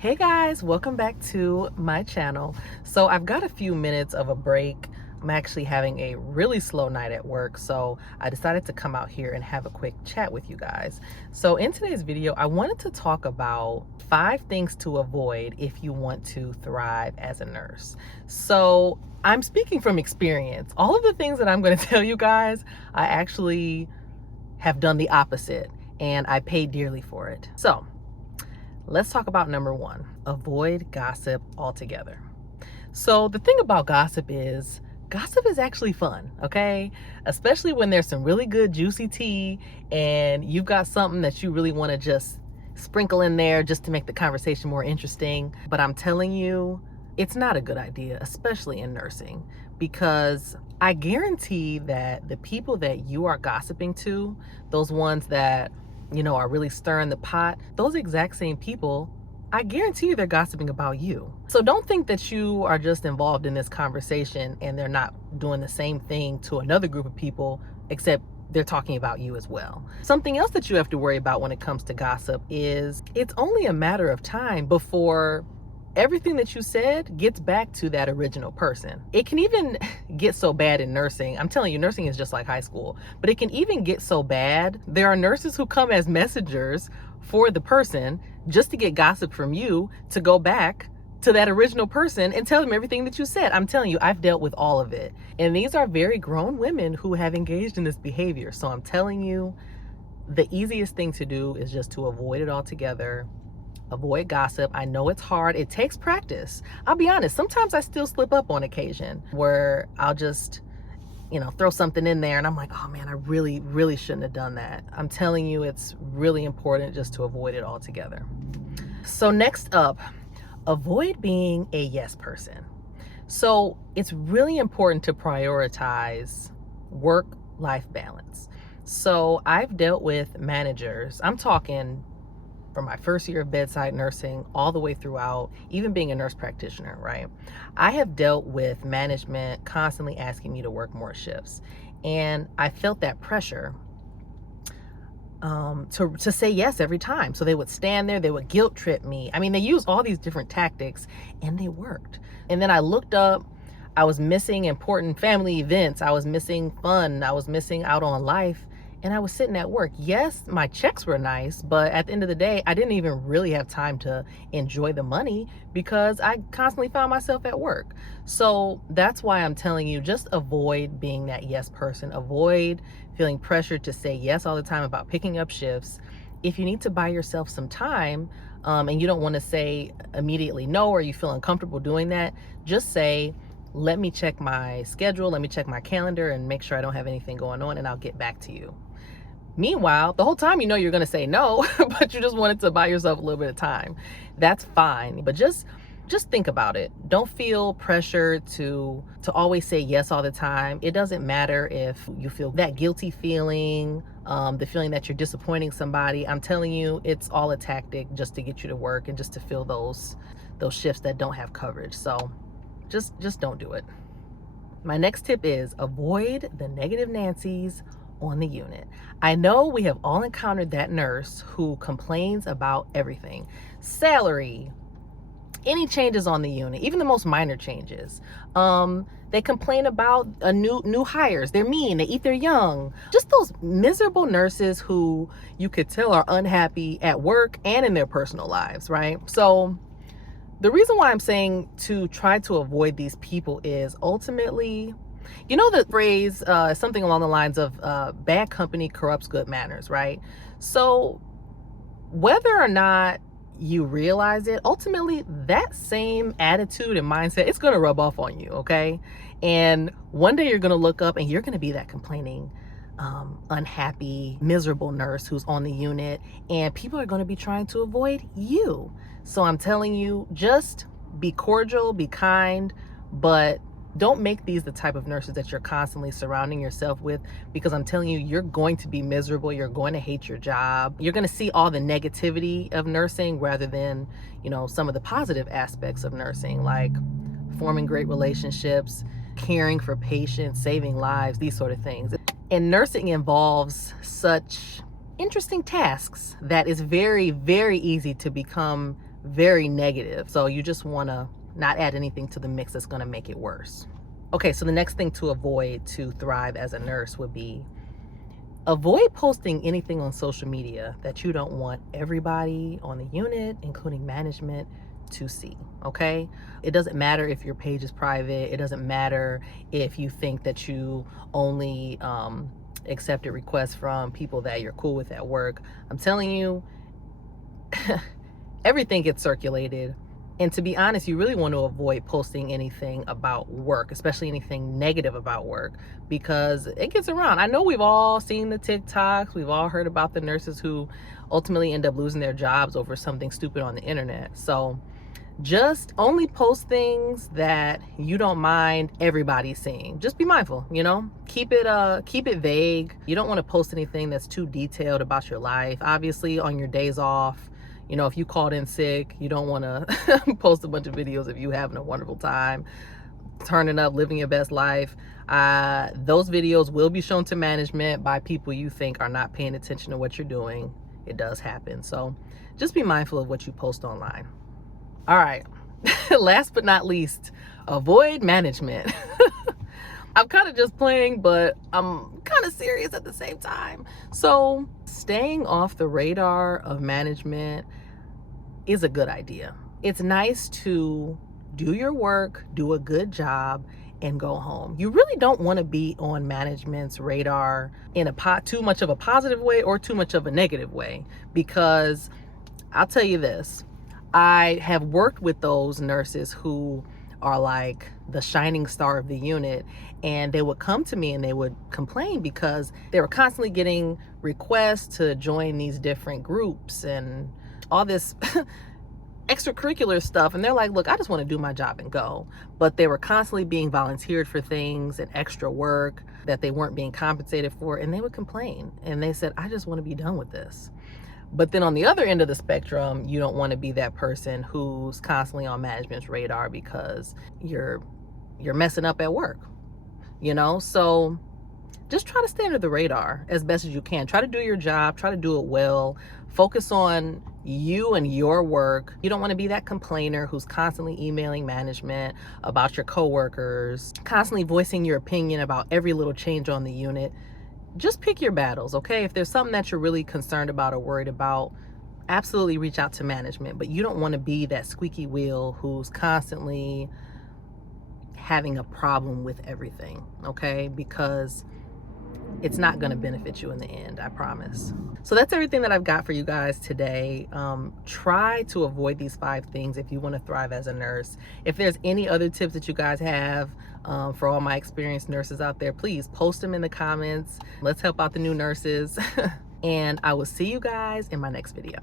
Hey guys, welcome back to my channel. So I've got a few minutes of a break. I'm actually having a really slow night at work, so I decided to come out here and have a quick chat with you guys. So in today's video, I wanted to talk about 5 things to avoid if you want to thrive as a nurse. So I'm speaking from experience. All of the things that I'm going to tell you guys, I actually have done the opposite, and I paid dearly for it. So let's talk about number 1, avoid gossip altogether. So the thing about gossip is actually fun, okay? Especially when there's some really good juicy tea and you've got something that you really want to just sprinkle in there just to make the conversation more interesting. But I'm telling you, it's not a good idea, especially in nursing, because I guarantee that the people that you are gossiping to, those ones that are really stirring the pot, those exact same people, I guarantee you they're gossiping about you. So don't think that you are just involved in this conversation and they're not doing the same thing to another group of people, except they're talking about you as well. Something else that you have to worry about when it comes to gossip is it's only a matter of time before everything that you said gets back to that original person. It can even get so bad in nursing. I'm telling you, nursing is just like high school, but it can even get so bad. There are nurses who come as messengers for the person just to get gossip from you to go back to that original person and tell them everything that you said. I'm telling you, I've dealt with all of it. And these are very grown women who have engaged in this behavior. So I'm telling you, the easiest thing to do is just to avoid it altogether. Avoid gossip. I know it's hard. It takes practice. I'll be honest. Sometimes I still slip up on occasion where I'll just, throw something in there and I'm like, oh man, I really, really shouldn't have done that. I'm telling you, it's really important just to avoid it altogether. So next up, avoid being a yes person. So it's really important to prioritize work-life balance. So I've dealt with managers. I'm talking from my first year of bedside nursing all the way throughout, even being a nurse practitioner, right? I have dealt with management constantly asking me to work more shifts. And I felt that pressure to say yes every time. So they would stand there, they would guilt trip me. I mean, they used all these different tactics and they worked. And then I looked up, I was missing important family events. I was missing fun. I was missing out on life. And I was sitting at work. Yes, my checks were nice, but at the end of the day, I didn't even really have time to enjoy the money because I constantly found myself at work. So that's why I'm telling you, just avoid being that yes person. Avoid feeling pressured to say yes all the time about picking up shifts. If you need to buy yourself some time, and you don't want to say immediately no, or you feel uncomfortable doing that, just say, let me check my schedule, let me check my calendar and make sure I don't have anything going on, and I'll get back to you. Meanwhile, the whole time you're going to say no, but you just wanted to buy yourself a little bit of time. That's fine, but just think about it. Don't feel pressured to always say yes all the time. It doesn't matter if you feel that guilty feeling, the feeling that you're disappointing somebody. I'm telling you, it's all a tactic just to get you to work and just to fill those shifts that don't have coverage. So just don't do it. My next tip is avoid the negative Nancy's on the unit. I know we have all encountered that nurse who complains about everything. Salary, any changes on the unit, even the most minor changes. They complain about new hires. They're mean, they eat their young. Just those miserable nurses who you could tell are unhappy at work and in their personal lives, right? So the reason why I'm saying to try to avoid these people is ultimately, the phrase, something along the lines of bad company corrupts good manners, right? So whether or not you realize it, ultimately that same attitude and mindset, it's going to rub off on you, okay? And one day you're going to look up and you're going to be that complaining, unhappy, miserable nurse who's on the unit, and people are going to be trying to avoid you. So I'm telling you, just be cordial, be kind, but don't make these the type of nurses that you're constantly surrounding yourself with, because I'm telling you, you're going to be miserable. You're going to hate your job. You're going to see all the negativity of nursing rather than, some of the positive aspects of nursing, like forming great relationships, caring for patients, saving lives, these sort of things. And nursing involves such interesting tasks that it's very, very easy to become very negative. So you just want to not add anything to the mix that's going to make it worse. Okay, so the next thing to avoid to thrive as a nurse would be avoid posting anything on social media that you don't want everybody on the unit, including management, to see. Okay, it doesn't matter if your page is private. It doesn't matter if you think that you only accepted requests from people that you're cool with at work. I'm telling you, everything gets circulated. And to be honest, you really want to avoid posting anything about work, especially anything negative about work, because it gets around. I know we've all seen the TikToks. We've all heard about the nurses who ultimately end up losing their jobs over something stupid on the internet. So just only post things that you don't mind everybody seeing. Just be mindful, you know, keep it vague. You don't want to post anything that's too detailed about your life. Obviously, on your days off, you know, if you called in sick, you don't want to post a bunch of videos of you having a wonderful time, turning up, living your best life. Those videos will be shown to management by people you think are not paying attention to what you're doing. It does happen. So just be mindful of what you post online. All right. Last but not least, avoid management. I'm kind of just playing, but I'm kind of serious at the same time. So staying off the radar of management is a good idea. It's nice to do your work, do a good job, and go home. You really don't want to be on management's radar in too much of a positive way or too much of a negative way, because I'll tell you this, I have worked with those nurses who are like the shining star of the unit, and they would come to me and they would complain because they were constantly getting requests to join these different groups and all this extracurricular stuff, and they're like, look, I just want to do my job and go. But they were constantly being volunteered for things and extra work that they weren't being compensated for, and they would complain, and they said, I just want to be done with this. But then on the other end of the spectrum, you don't want to be that person who's constantly on management's radar because you're messing up at work, you know? So just try to stay under the radar as best as you can. Try to do your job, try to do it well. Focus on you and your work. You don't want to be that complainer who's constantly emailing management about your coworkers, constantly voicing your opinion about every little change on the unit. Just pick your battles, okay? If there's something that you're really concerned about or worried about, absolutely reach out to management. But you don't want to be that squeaky wheel who's constantly having a problem with everything, okay? Because it's not going to benefit you in the end, I promise. So that's everything that I've got for you guys today. Try to avoid these 5 things if you want to thrive as a nurse. If there's any other tips that you guys have for all my experienced nurses out there, please post them in the comments. Let's help out the new nurses. And I will see you guys in my next video.